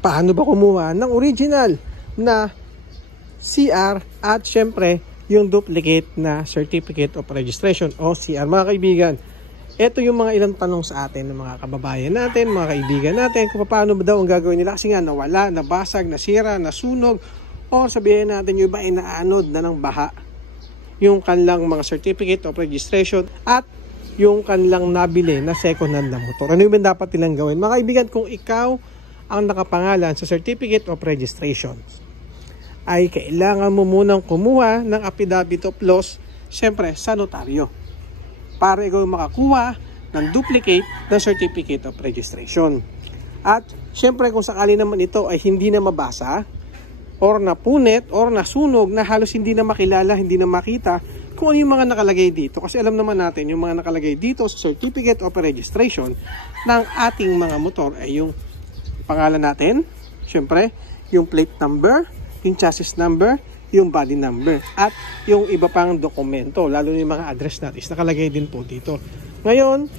paano ba kumuha ng original na CR at syempre yung duplicate na Certificate of Registration o CR. Mga kaibigan, ito yung mga ilang tanong sa atin ng mga kababayan natin, mga kaibigan natin, kung paano ba daw ang gagawin nila kasi nga nawala, nabasag, nasira, nasunog, o sabihin natin yung iba ay naanod na ng baha yung kanilang mga Certificate of Registration at yung kanilang nabili na second hand na motor. Ano yung dapat nilang gawin? Mga kaibigan, kung ikaw ang nakapangalan sa Certificate of Registration, ay kailangan mo munang kumuha ng affidavit of loss, syempre sa notaryo, para ikaw makakuha ng duplicate ng Certificate of Registration. At syempre kung sakali naman ito ay hindi na mabasa or napunit or nasunog na halos hindi na makilala, hindi na makita kung ano yung mga nakalagay dito. Kasi alam naman natin yung mga nakalagay dito sa Certificate of Registration ng ating mga motor ay yung pangalan natin, syempre yung plate number, yung chassis number, yung body number, at yung iba pang dokumento, lalo na yung mga address natin, nakalagay din po dito. Ngayon,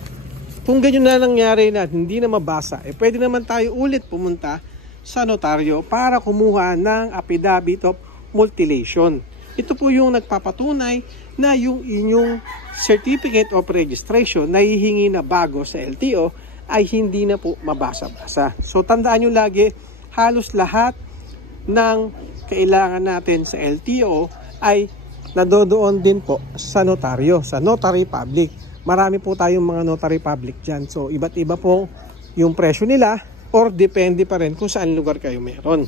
kung ganyan na nangyari na hindi na mabasa, pwede naman tayo ulit pumunta sa notaryo para kumuha ng affidavit of mutilation. Ito po yung nagpapatunay na yung inyong Certificate of Registration na hihingi na bago sa LTO ay hindi na po mabasa-basa. So tandaan nyo lagi, halos lahat ng kailangan natin sa LTO ay nadodoon din po sa notaryo, sa notary public. Marami po tayong mga notary public dyan. So iba't iba po yung presyo nila or depende pa rin kung saan lugar kayo meron.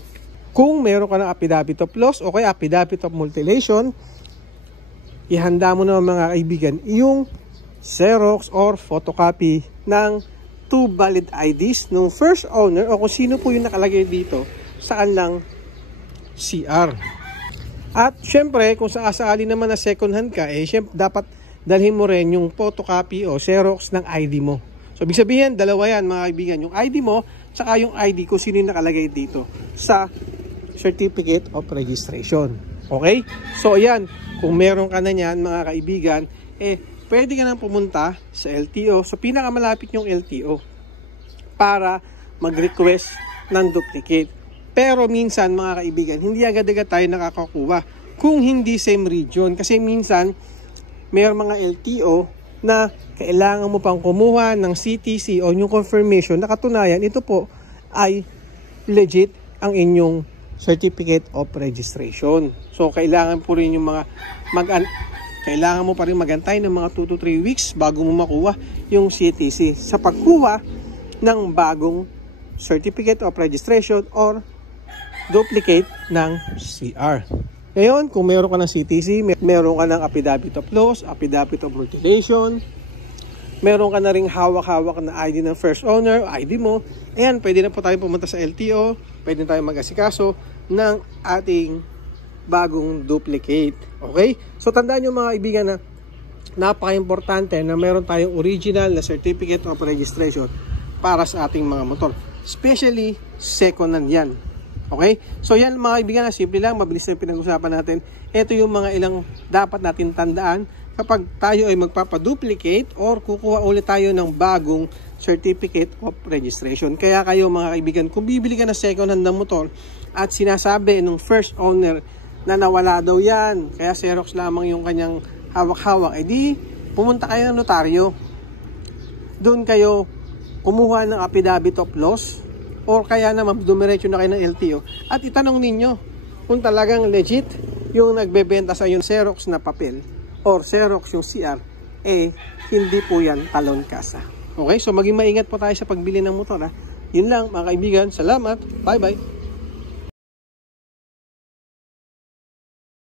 Kung meron ka ng affidavit of loss o kaya affidavit of mutilation, ihanda mo na mga kaibigan yung Xerox or photocopy ng 2 valid IDs ng first owner o kung sino po yung nakalagay dito saan lang CR. At syempre kung sakasakali naman na second hand ka, syempre dapat dalhin mo rin yung photocopy o Xerox ng ID mo. So ibig sabihin dalawa yan mga kaibigan, yung ID mo tsaka yung ID kung sino yung nakalagay dito sa Certificate of Registration. Okay? So ayan, kung meron ka na yan mga kaibigan, pwede ka nang pumunta sa LTO, so pinakamalapit yung LTO para mag-request ng duplicate. Pero minsan mga kaibigan, hindi agad-agad tayo nakakakuha kung hindi same region. Kasi minsan, mayroong mga LTO na kailangan mo pang kumuha ng CTC o yung confirmation na katunayan, ito po ay legit ang inyong Certificate of Registration. So, kailangan po rin yung mga kailangan mo pa rin magantay ng mga 2 to 3 weeks bago mo makuha yung CTC sa pagkuha ng bagong Certificate of Registration or duplicate ng CR. Ngayon, kung meron ka ng CTC, meron ka ng affidavit of loss, affidavit of mutilation, meron ka na ring hawak-hawak na ID ng first owner, ID mo, ayan, pwede na po tayo pumunta sa LTO, pwede na tayo mag-asikaso ng ating bagong duplicate. Okay? So, tandaan nyo mga kaibigan na napaka-importante na meron tayong original na Certificate of Registration para sa ating mga motor. Especially, second hand yan. Okay? So yan mga kaibigan, simple lang, mabilis na pinag-usapan natin. Ito yung mga ilang dapat natin tandaan kapag tayo ay magpapaduplicate or kukuha ulit tayo ng bagong Certificate of Registration. Kaya kayo mga kaibigan, kung bibili ka na second hand na motor at sinasabi nung first owner na nawala daw yan, kaya Xerox lamang yung kanyang hawak-hawak, edi pumunta kayo ng notaryo. Doon kayo kumuha ng affidavit of loss or kaya naman dumiretso na kayo ng LTO at itanong ninyo kung talagang legit yung nagbebenta sa yung Xerox na papel or Xerox yung CR, hindi po yan talon kasa. Okay, so maging maingat po tayo sa pagbili ng motor. Yun lang mga kaibigan, salamat, bye bye.